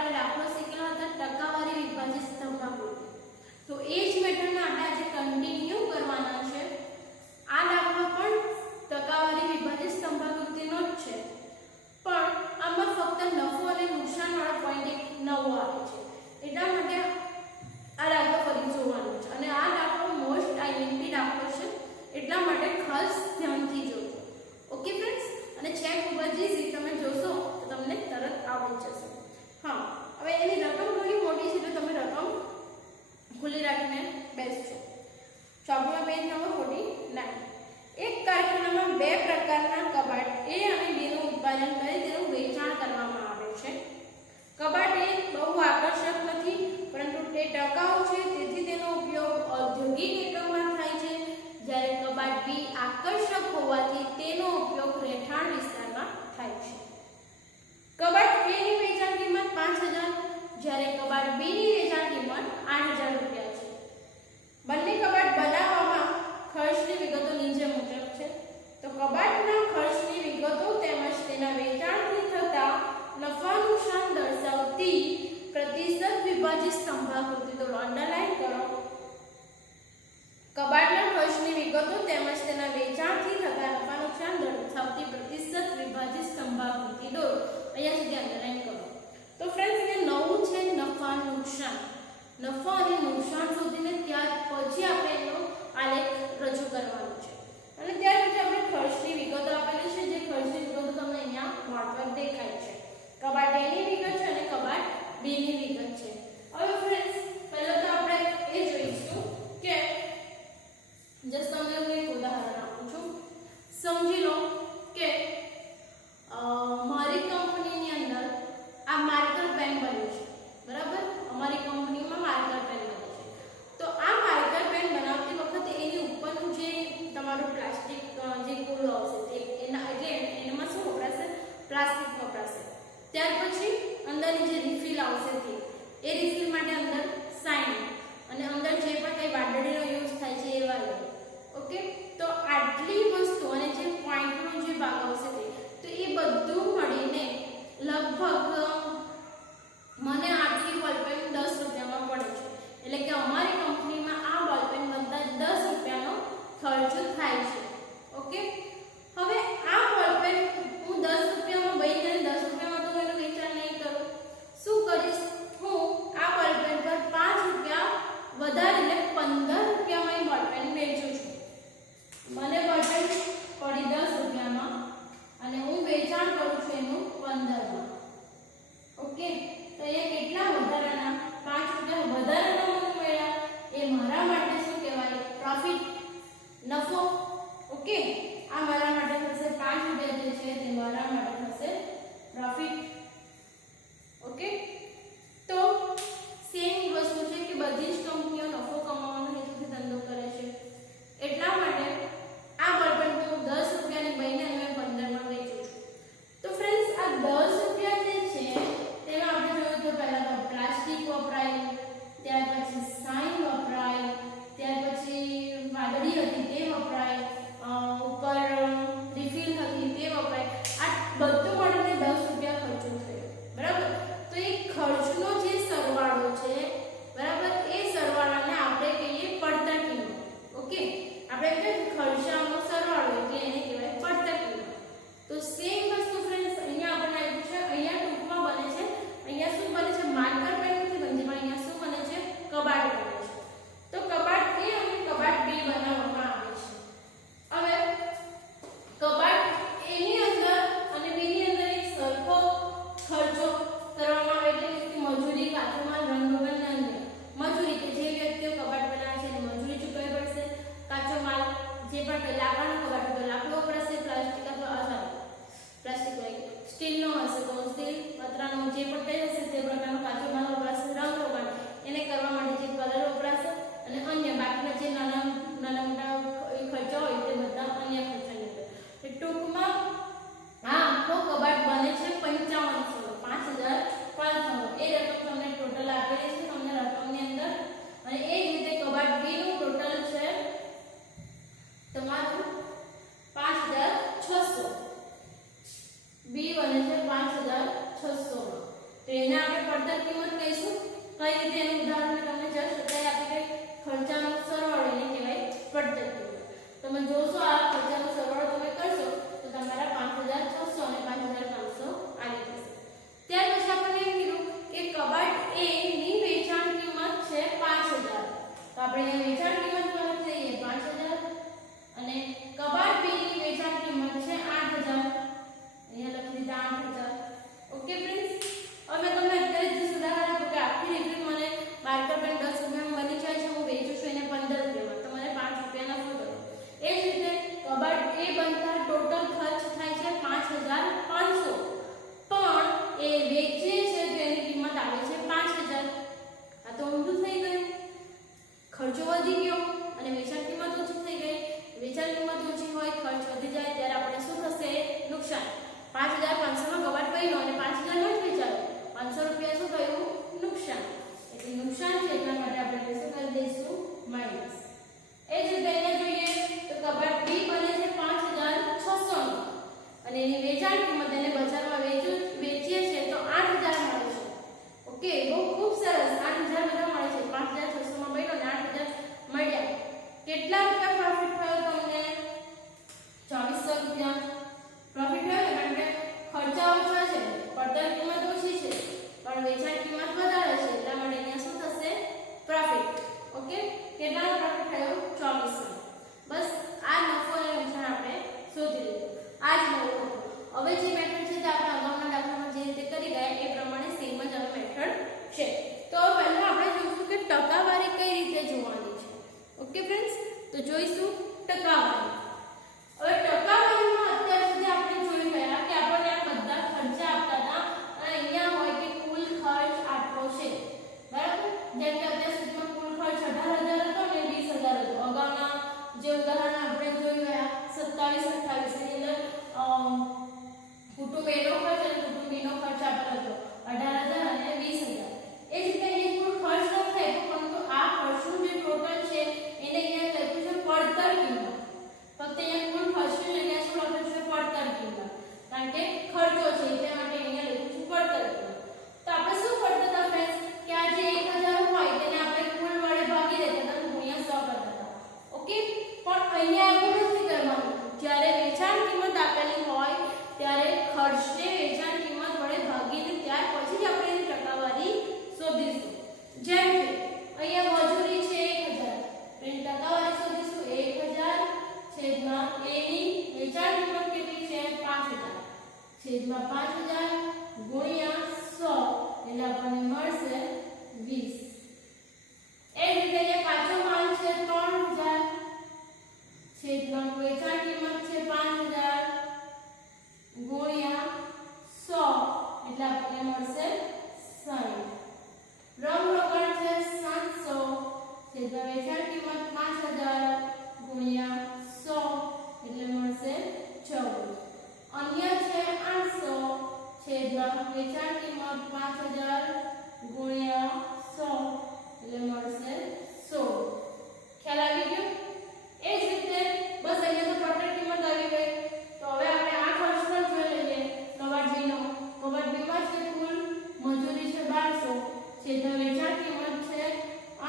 આપણે દાખલો શીખેલો હતા ટકાવારી વિભાજિત સ્તંભાકૃતિ, તો એ જ મેથડને આપણે આજે કન્ટિન્યુ કરવાના છે. આ દાખલો પણ ટકાવારી વિભાજિત સ્તંભાકૃતિનો જ છે, પણ આમાં ફક્ત નફો અને નુકસાન વાળો પોઈન્ટ એક નવો આવે છે. એટલા માટે આ દાખલો ફરી જોવાનો છે અને આ દાખલો મોસ્ટ આઈએમપી દાખલો છે, એટલા માટે ખાસ ધ્યાનથી જોજો. ઓકે ફ્રેન્ડ્સ, અને છે ખૂબ જ ઈઝી, તમે જોશો તો તમને તરત આવડી જશે. હા, હવે એની રકમ થોડી મોટી છે એટલે તમે રકમ ખુલ્લી રાખીને બેસજો. ચોપડીમાં પેજ નંબર 49. એક કારખાનામાં બે પ્રકારના કબાટ A અને B નું ઉત્પાદન કરી તેનું વેચાણ કરવામાં આવે છે. કબાટ A બહુ આકર્ષક નથી, પરંતુ તે ટકાઉ છે, તેથી તેનો ઉપયોગ ઔદ્યોગિક એકમમાં થાય છે, જ્યારે કબાટ B આકર્ષક હોવાથી તેનો ઉપયોગ રહેઠાણ વિસ્તારમાં થાય છે. કબાટ A ની વેચાણ કિંમત 5000, જ્યારે કબાટ B ની વેચાણ કિંમત 8000 રૂપિયા છે. બંને કબાટ બનાવવામાં ખર્ચની વિગતો નીચે મુજબ છે. તો કબાટના ખર્ચની વિગતો તેમજ તેના વેચાણથી થતા નફા નુકસાન દર્શાવતી પ્રતિશત વિભાજિત સ્તંભાકૃતિ, તો અંડરલાઈન કરો. કબાટના ખર્ચની વિગતો તેમજ તેના વેચાણથી થતા નફા નુકસાન દર્શાવતી પ્રતિશત વિભાજિત સ્તંભાકૃતિ દોરો. અહીંયા સુધી અંડરલાઈન કરો. તો ફ્રેન્ડ્સ, એ નવું છે નફા નુકસાન. નફા અને નુકસાન શોધીને ત્યાર પછી આપણે એનો આલેખ રજૂ કરવાનો છે અને ત્યાર પછી આપણે ખર્ચની વિગતો આપેલી છે, જે ખર્ચની વિગતો તમને અહીંયા બોર્ડ પર દેખાય છે. કબાટ A ની વિગત છે અને કબાટ B ની વિગત છે. હવે ફ્રેન્ડ્સ, પહેલા તો આપણે એ જોઈશું કે જસ્ટ તમને હું એક ઉદાહરણ આપું છું. સમજી લો કે મારી કંપનીની અંદર આ માર્કર પેન બન્યું છે, બરાબર? અમારી કંપનીમાં માર્કર પેન બને છે. તો આ માર્કર પેન બનાવતી વખતે એની ઉપરનું જે તમારું પ્લાસ્ટિક જે કુલો આવશે તે એનામાં શું વપરાશે? પ્લાસ્ટિક વપરાશે. ત્યાર પછી અંદરની જે રિફિલ આવશે તે એ રિફિલ માટે અંદર સાઇન અને અંદર જે પણ કઈ વાદળીનો યુઝ થાય છે એ વાળો. ઓકે, તો આટલી વસ્તુ અને જે પોઈન્ટનો જે ભાગ આવશે તે, તો એ બધું મળીને લગભગ મને આટલી બોલપેન 10 રૂપિયામાં પડે છે. એટલે કે અમારી કંપનીમાં આ બોલપેન બનતા 10 રૂપિયાનો ખર્ચ થાય છે. ઓકે, હવે આ બોલપેન હું 10 રૂપિયામાં બહીને 10 રૂપિયામાં તો એનું વેચાણ નહીં કરું. શું કરીશ? હું આ બોલપેન પર 5 રૂપિયા વધારીને 15 રૂપિયામાં એ બોલપેન વેચું છું. મને બોલપેન પડી 10 રૂપિયામાં અને હું વેચાણ કરું છું એનું 15 માં. તો 15 રૂપિયામાં 5 રૂપિયા વધારીને 15 રૂપિયામાં વેચું છું. 15 રૂપિયામાં 5 રૂપિયા વધારીને 15 રૂપિયામાં વેચું છું. 15 રૂપિયામાં 5 રૂપિયા વધારીને 15 રૂપિયામાં વેચું છું. પડતર કિંમત કહીશું. કઈ રીતે એનું ઉદાહરણ તમને જસ્ટ અત્યારે આપી કે ખર્ચાનો સરવાળો એને કહેવાય પડતર કિંમત. તમે જોશો આ ખર્ચાનો સરવાળો તમે કરશો તો તમારા 5600 અને 5500 આવી જશે. ત્યાર પછી આપણે એમ કીધું કે કબાટ A ની વેચાણ કિંમત છે 5000. તો આપણે અહીંયા વેચાણ કિંમત લખી દઈએ 5000 અને કબાટ B ની વેચાણ કિંમત છે 8000. અહીંયા લખી દીધા 8000. ઓકે ફ્રેન્ડ્સ, હવે તમને અત્યારે જ સુધારા આપો કે આખી રીત મને માર્કર પેન 10 રૂપિયામાં બની જાય છે, હું વેચું છું એને 15 રૂપિયામાં, તમારે 5 રૂપિયા નફો કરો. એ જ રીતે કબાટ A બનતા ટોટલ ખર્ચ થાય છે 5500, પણ એ વેચે છે તો એની કિંમત આવે છે 5000. આ તો ઊંધું થઈ ગયું, ખર્ચો વધી ગયો અને વેચાણ કિંમત ઓછી થઈ ગઈ. વેચાણ કિંમત ઓછી હોય, ખર્ચ વધી જાય ત્યારે આપણે શું થશે? નુકસાન. 5500 માં કબાટ બન્યો અને 5000 નો જ વેચાયો, 500 રૂપિયા શું થયું? નુકસાન. એટલે નુકસાન છે એટલા માટે આપણે શું કરી દઈશું? માઈનસ. એ જ રીતે અહીંયા જોઈએ તો કબાટ B બને છે 5600 નો અને એની વેચાણ કિંમત એને બજારમાં વેચીએ છે તો 8000 મળે છે. ઓકે, બહુ ખૂબ સરસ. 8000 બધા મળે છે. 5600 માં બન્યો અને 8000 મળ્યા. કેટલા રૂપિયા પ્રોફિટ થયો તમને? 2400 રૂપિયા પ્રોફિટ થયો, કારણ કે ખર્ચા ઓછા છે, પડતર કિંમત ઓછી છે, પણ વેચાણ કિંમત વધારે છે, એટલા માટે અહીંયા શું થશે? પ્રોફિટ. ઓકે, કેટલાનો પ્રોફિટ થયો? 2400. બસ આ નફો અને નુકસાન આપણે શોધી લીધું. આ જ નવું હતું. હવે જે મેથડ છે તે આપણે અગાઉના દાખલામાં જે રીતે કરી ગયા એ પ્રમાણે સેમ જ હવે મેથડ છે. તો પહેલા આપણે જોઈશું કે ટકાવારી કઈ રીતે જોવાની છે. ઓકે ફ્રેન્ડ્સ, તો જોઈશું ટકાવારી. હવે ટકાવારીમાં અત્યાર સુધી આપણે જોઈ ગયા કે આપણને આ બધા ખર્ચા આપતા હતા અને અહીંયા હોય કે કુલ ખર્ચ આટલો છે, બરાબર? જેમ કે અત્યાર સુધીમાં કુલ ખર્ચ 18000 હતો અને 20000 હતો. અગાઉના જે ઉદાહરણ આપણે જોઈ ગયા 27 28 ની અંદર કુટુંબ A નો ખર્ચ અને કુટુંબ B નો ખર્ચ આપેલો હતો 18000 અને 20000. એ જ રીતે અહીં કુલ ખર્ચ ન થાય પરંતુ આ ખર્ચનું જે ટોટલ છે એને અહીંયા લખ્યું છે પડતર કિંમત. ફક્ત અહીંયા કુલ ખર્ચની જગ્યાએ શું લખ્યું છે? પડતર કિંમત. કારણ કે ખર્ચો છે એટલા માટે અહીંયા લખ્યું છે પડતર કિંમત. તો આપણે શું કરતા હતા ફ્રેન્ડ્સ કે આ જે 1000 હોય તેને આપણે કુલ વડે ભાગી દેતા હતા, ગુણ્યા 100 કરતા હતા. ઓકે, પણ અહીંયા એવું નથી કરવાનું. જ્યારે વેચાણ કિંમત આપેલી હોય ત્યારે ખર્ચને વેચાણ કિંમત વડે ભાગીને ત્યાર પછી જ આપણે એની ટકાવારી શોધીશું. જેમ કે અહીંયા મજૂરી છે 1000, એની ટકાવારી શોધીશું 1000 છેદમાં A ની વેચાણ કિંમત કેટલી છે? 5000 છેદમાં 5000 ગુણ્યા 100 એટલે આપણને મળશે 20. એ જ રીતે અહીંયા કાચો માલ છે 3000 છેદમાં વેચાણ કિંમત છે 5000 ગુણ્યા 100 એટલે આપણને મળશે 60. રંગ રોગણ છે 700 છેદમાં વેચાણ કિંમત 5000 ગુણ્યા 100 એટલે મળશે 14. અન્ય છે 800 છેદમાં વેચાણ કિંમત 5000 ગુણ્યા 100 એટલે મળશે 16. ખ્યાલ આવી ગયો? એ જ રીતે બસ અહીંયા તો પડતર કિંમત આવી ગઈ. તો હવે આપણે આ ખર્ચ પણ જોઈ લઈએ. કબાટ B નો. કબાટ B માં છે કુલ મજૂરી છે 1200 છેદમાં વેચાણ કિંમત છે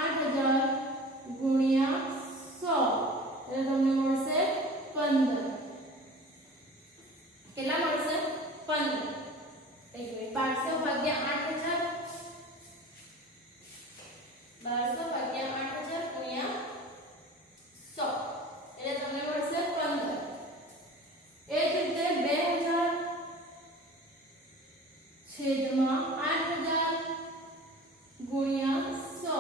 8000 ગુણ્યા 100 એટલે તમને મળશે 15. કેટલા મળશે? 15. એક મિનિટ, 1200 ભાગ્યા 8000 1200 ભાગ્યા 8000 ગુણ્યા 100 એટલે તમને મળશે 15. એ જ રીતે 2000 છેદમાં 8000 ગુણ્યા 100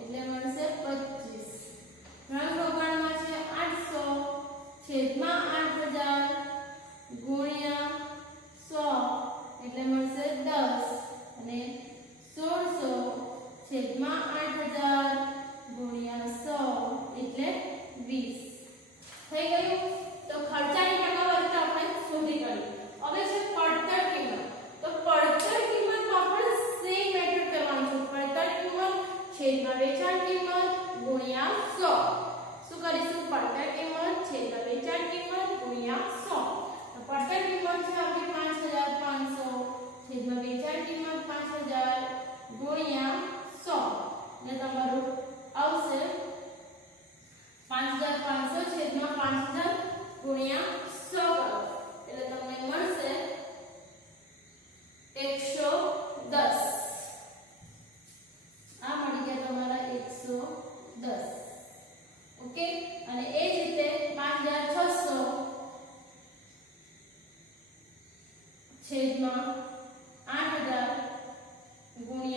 એટલે મળશે 25. રંગ રોકાણમાં છે 800 છેદમાં 8000 ગુણ્યા 100 એટલે મળશે 10 અને 1600 છેદમાં 8000 ગુણ્યા 100 એટલે 20. થઈ ગયું? તો ખર્ચાની ટકાવારી તો આપણે શોધી કાઢી. હવે છે પડતર કિંમત. તો પડતર કિંમતમાં પણ સેમ મેથડ કરવાનું છે. પડતર કિંમત છેદમાં વેચાણ કિંમત ગુણ્યા 100. શું કરીશું? પડતર કિંમત છેદમાં વેચાણ કિંમત ગુણ્યા 100. તો પડતર કિંમત છે આપણી 5500 છેદમાં વેચાણ કિંમત 5000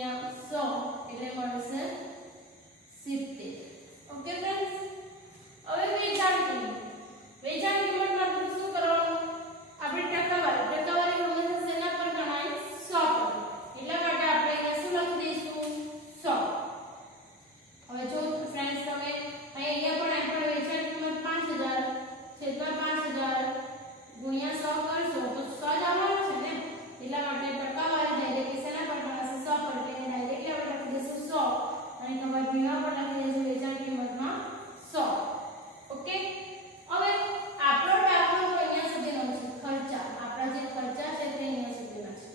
ગુણ્યા 100 એટલે મળશે 70. ઓકે ફ્રેન્ડ્સ, હવે વેચાણ કિંમત માટે શું કરવાનું? આપણે ટકાવારી હંમેશા શેના પર ગણાય? 100 પર. એટલા માટે આપણે અહીંયા શું લખી દઈશું? 100. હવે જો ફ્રેન્ડ્સ તમે અહીંયા પણ આપણે વેચાણ કિંમત 5000 છેદમાં 5000 ગુણ્યા 100 કરશો તો 100 જ આવવાનું છે ને. એટલા માટે ટકાવારી ડાયરેક્ટ શેના પર ગણાશે? 100 પર. એટલે ડાયરેક્ટલી આપણે લખી દઈશું 100 અને તમારે બીમાં પણ લખી દઈશું વેચાણ કિંમતમાં 100. ઓકે, હવે આપણો દાખલો તો અહીંયા સુધીનો છે. ખર્ચા, આપણા જે ખર્ચા છે તે અહીંયા સુધીના છે.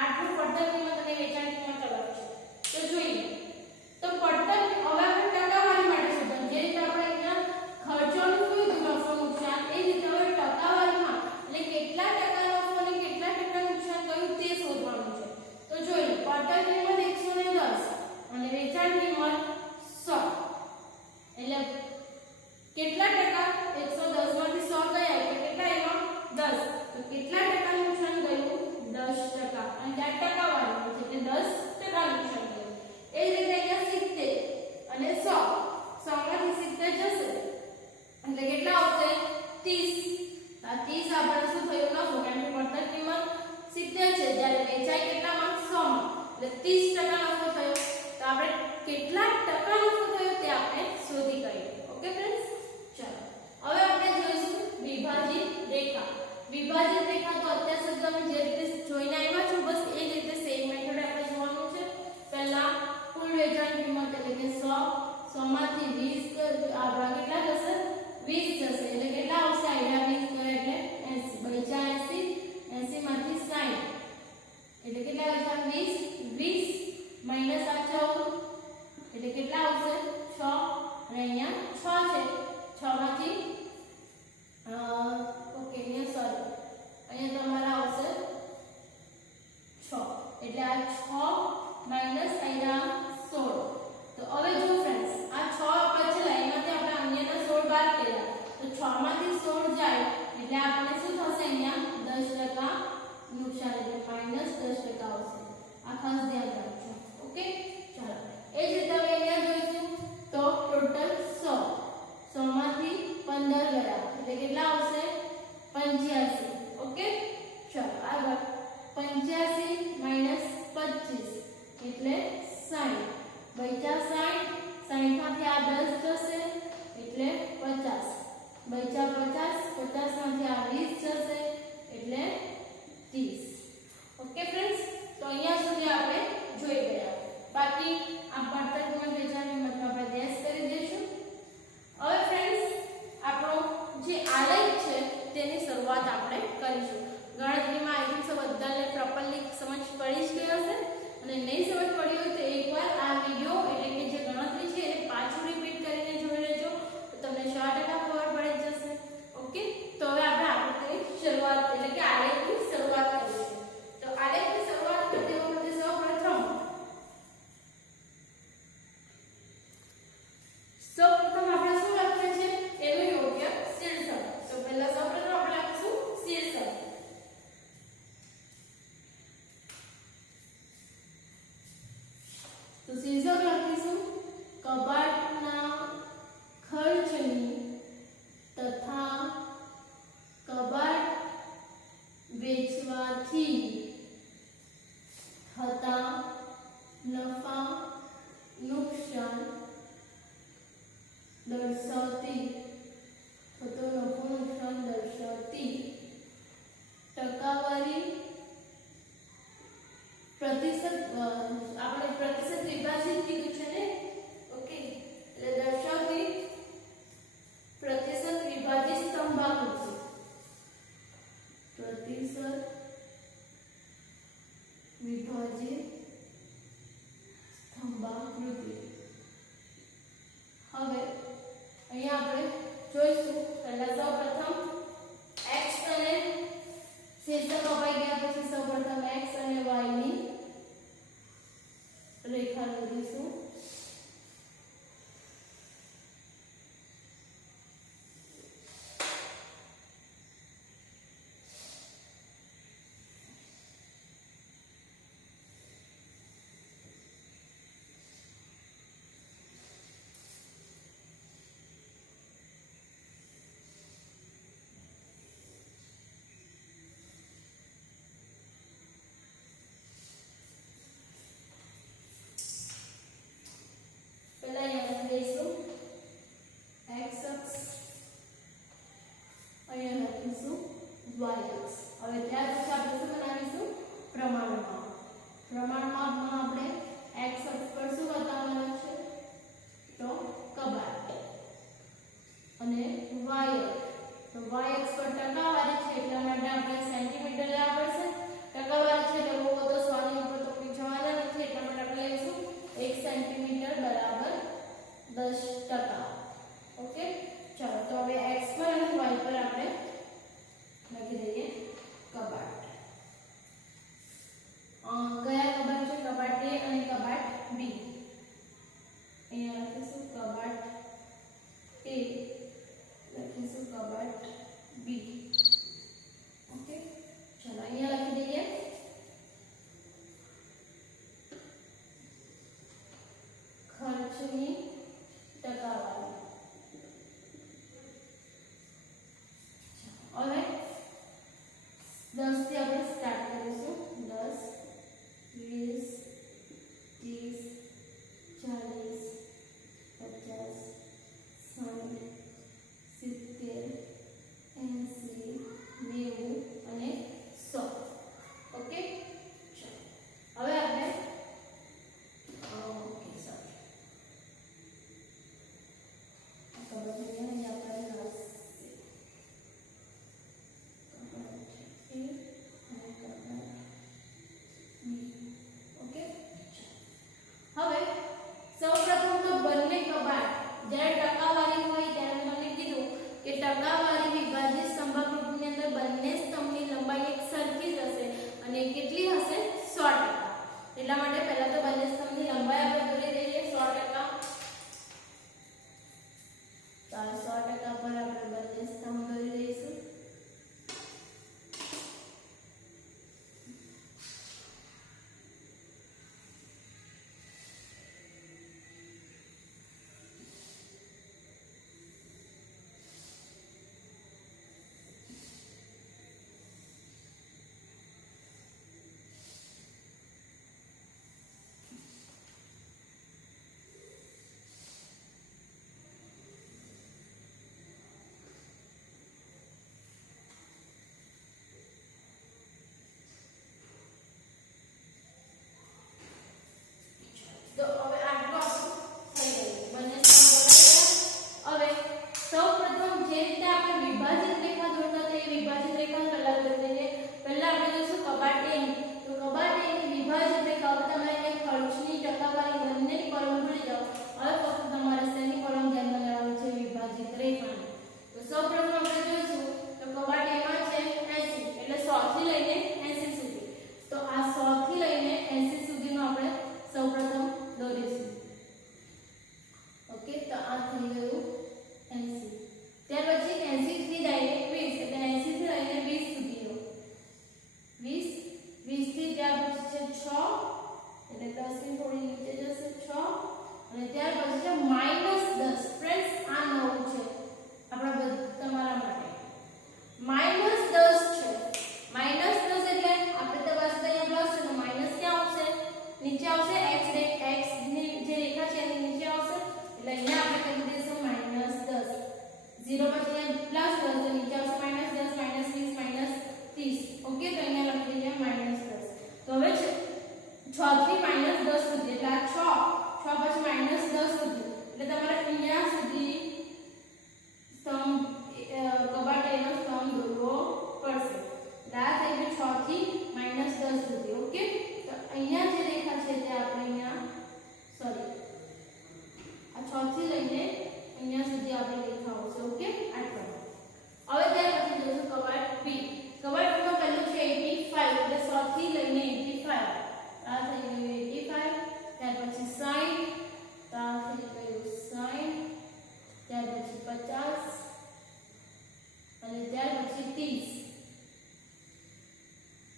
આટલું પડતર કિંમત અને વેચાણ કિંમત અલગ છે. તો જોઈએ તો પડતર હવે આપણે ટકાવારી માટે શોધવાનું. જે રીતે આપણે અહીંયા ખર્ચોનું કીધું નફો નુકસાન, એ રીતે હવે ટકાવારીમાં એટલે કેટલા ટકા નફો અને કેટલા ટકા નુકસાન કયું તે શોધવાનું છે. તો જોઈએ પડતર કિંમત 110 અને વેચાણ કિંમત 100 એટલે કેટલા ટકા? 110 માંથી 100 ગયા એટલે કેટલા? એમાં 10. તો કેટલા ટકા નુકસાન ગયું? 10%. અને ત્યાં ટકાવારી છે એટલે 10% નુકસાન ગયું. એ જ રીતે અહીંયા 70 અને 100 માંથી 70 જશે એટલે કેટલા આવશે? 30. આ 30 આપણે શું થયું? નફો, કારણ કે પડતર કિંમત 70 છે જ્યારે વેચાય કેટલામાં? 100 માં. એટલે 30% નફો થયો. તો આપણે કેટલા ટકા નફો થયો તે આપણે શોધી કાઢીએ. ઓકે ફ્રેન્ડ્સ, ચાલો હવે આપણે જોઈશું વિભાજિત રેખા. વિભાજિત રેખા તો અત્યાર સુધી તમે જે રીતે જોઈને આવ્યા છો બસ એ જ રીતે સેમ મેથડ આપણે જોવાનું છે. પહેલા કુલ વેચાણ કિંમત એટલે કે 100 માંથી 20 આ ભાગ કેટલા થશે? 20 જશે એટલે કેટલા આવશે? આઈડિયા 20 કરે એટલે 80. 80 માંથી 60 એટલે કેટલા આવશે? 20 માઈનસ આ 14 એટલે કેટલા આવશે? 6 અને અહીંયા 6 છે. 6 માંથી ઓકે અહીંયા સોરી અહીંયા તમારા આવશે 6 એટલે આ 6 માઈનસ અહીંયા 16. તો હવે જો ફ્રેન્ડ્સ આ 6 બચેલા એમાંથી આપણે અન્યના 16 બાદ કર્યા તો 6 માંથી 16 જાય એટલે આપણને શું થશે? અહીંયા 10% નુકસાન એટલે -10% આવશે. આ ખાસ ધ્યાન રાખજો. ઓકે, ચાલો એ જ રીતે હવે અહીંયા જોઈશું તો ટોટલ 100 માંથી 15 ગયા એટલે કેટલા આવશે? 85. ઓકે, ચાલો આગળ 85 માઈનસ 25 એટલે 60. બચ્યા 60. 60 માંથી આ 10 જશે એટલે 50. બચ્યા 50. 50 માંથી આ 20 જશે એટલે 30. ઓકે ફ્રેન્ડ્સ, તો અહીંયા સુધી આપણે જોઈ ગયા. બાકી આ પડતર કિંમત વેચાણ કિંમતમાં આપણે ડેશ કરી દઈશું. હવે ફ્રેન્ડ્સ આપણો જે આલેખ છે તેની શરૂઆત આપણે કરીશું. ગણતરીમાં આઈ થિંક બધાને પ્રોપરલી સમજ પડી જ ગઈ હશે અને નહીં સમજ પડી હોય તો એકવાર આ વિડિયો એટલે કે જે ગણતરી છે એને પાછું રિપીટ કરીને જોઈ લેજો તો તમને 100% ખબર પડી જશે. ઓકે, તો હવે આપણે આકૃતિની શરૂઆત એટલે કે આલેખની શરૂઆત કરીશું. તો આલેખની શરૂઆત કરતી વખતે સૌપ્રથમ આપણે શું લખીએ છીએ એનું યોગ્ય શીર્ષક. તો પહેલા સૌપ્રથમ આપણે લખીશું શીર્ષક. તો શીર્ષક લખીશું કબાટના ખર્ચની તથા કબાટ વેચવાથી થતા નફા નુકસાન દર્શાવતી ટકાવારી પ્રતિશત આપણે પ્રતિશત વિભાજિત કીધું છે ને. ઓકે, એટલે દર્શાવતી પ્રતિશત વિભાજિત સ્તંભાકૃતિ. પ્રતિશત વિભાજિત સ્તંભાકૃતિ. હવે અહીંયા આપણે જોઈશું પહેલા સૌપ્રથમ x અને શીર્ષક અપાઈ ગયા પછી સૌપ્રથમ x અને y ની રેખા દોરીશું. થોડી નીચે જશે 6 અને ત્યાર પછી છે -10 ફ્રેન્ડ્સ આ નવું છે આપણા તમારા માટે -10 છે -10 એટલે આપણે તો બસ અહીંયા પ્લસ છે તો માઈનસ ક્યાં આવશે નીચે આવશે x ની જે રેખા છે એની નીચે આવશે એટલે અહીંયા આપણે કરી દઈશું -10 0 પછી પ્લસ 10 તો નીચે આવશે -10 -20 -30 ઓકે તો અહીંયા લખી દઈએ -10 તો હવે 6 થી -10 સુધી એટલે આ 6 પછી -10 સુધી એટલે તમારે અહીંયા સુધી સ્તંભ કબાટ એનો સ્તંભ દોરવો પડશે એટલે આ થઈ ગયું 6 થી -10 સુધી ઓકે તો અહીંયા જે રેખા છે તે આપણે અહીંયા સોરી આ 6 થી લઈને અહીંયા સુધી આપણે રેખા આવશે ઓકે આટલું હવે ત્યાર પછી જોઈશું કબાટ બી કબાટમાં પહેલું છે 85 એટલે 100 થી લઈને 85 આ થઈ ગયું 85 ત્યાર પછી 60 તો આ થઈ ગયું 60 ત્યાર પછી 50 અને ત્યાર પછી 30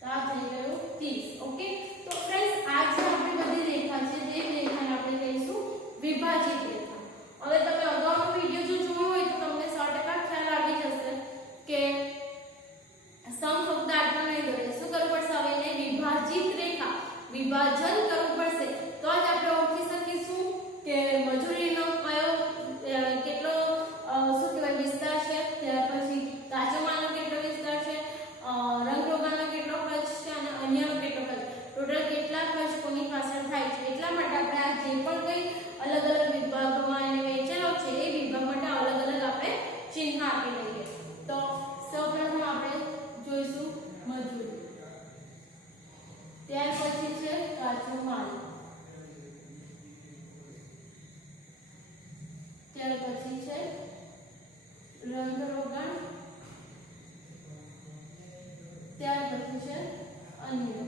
તો આ થઈ ગયું 30 ઓકે તો ફ્રેન્ડ્સ આ જે આપણી બધી રેખા છે તે રેખાને આપણે કહીશું વિભાજિત રેખા હવે તમે અગાઉનો વિડિયો જો જોયો હોય તો તમને 100% ખ્યાલ આવી જશે કે સ્તંભ ફક્ત આટલા નહીં દોરે શું કરવું પડશે હવે એને વિભાજિત રેખા વિભાજન કરવું પડશે તો જ આપણે ઓળખી શકીશું કે મજૂરીનો કયો કેટલો શું કહેવાય વિસ્તાર છે ત્યાર પછી કાચો માલનો કેટલો વિસ્તાર છે રંગરોગાનનો કેટલો ખર્ચ છે અને અન્યનો કેટલો ખર્ચ ટોટલ કેટલા ખર્ચ કોની પાછળ થાય છે એટલા માટે આપણે આ જે પણ કંઈ અલગ અલગ વિભાગમાં એને વહેંચેલો છે એ વિભાગ માટે અલગ અલગ આપણે ચિહ્ન આપી લઈએ તો સૌપ્રથમ આપણે જોઈશું મજૂરી ત્યાર પછી છે કાચો માલ ત્યાર પછી છે રંગરોગાન ત્યાર પછી છે અન્ય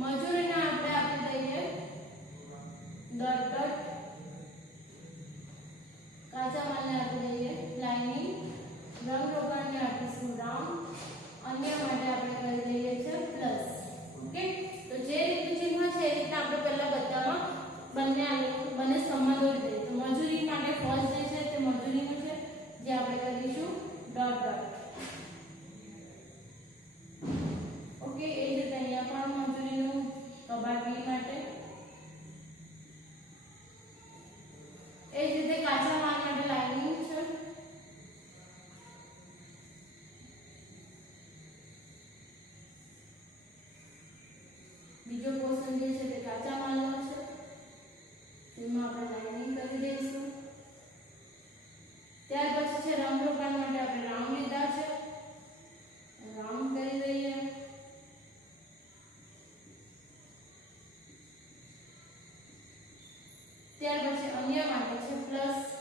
મજૂરીને આપણે આપી દઈએ ડટ કાચા માલને આપી દઈએ લાઇનિંગ રંગરોગાનને આપીશું રાઉન્ડ અન્ય માટે આપણે કરી દઈએ છે પ્લસ ઓકે તો જે રીતનું ચિહ્ન છે એ રીતના આપણે પહેલા બધામાં બંને સ્તંભમાં દોરી દઈએ તો મજૂરી માટે ફર્સ્ટ જે છે તે મજૂરીનું છે જે આપણે કરીશું ડોટ ઓકે એ જ રીતે અહીંયા પણ મજૂરીનું કબાટ બી માટે એ જ રીતે કાચા માલ માટે લાઇનિંગ છે બીજો પોર્શન જે છે તે કાચા માલનો છે તેમાં આપણે લાઇનિંગ કરી દઈશું ત્યાર પછી છે રંગરોગાન માટે આપણે રાઉન્ડ લીધા છે રાઉન્ડ કરી દઈએ ત્યાર પછી અન્ય માટે છે પ્લસ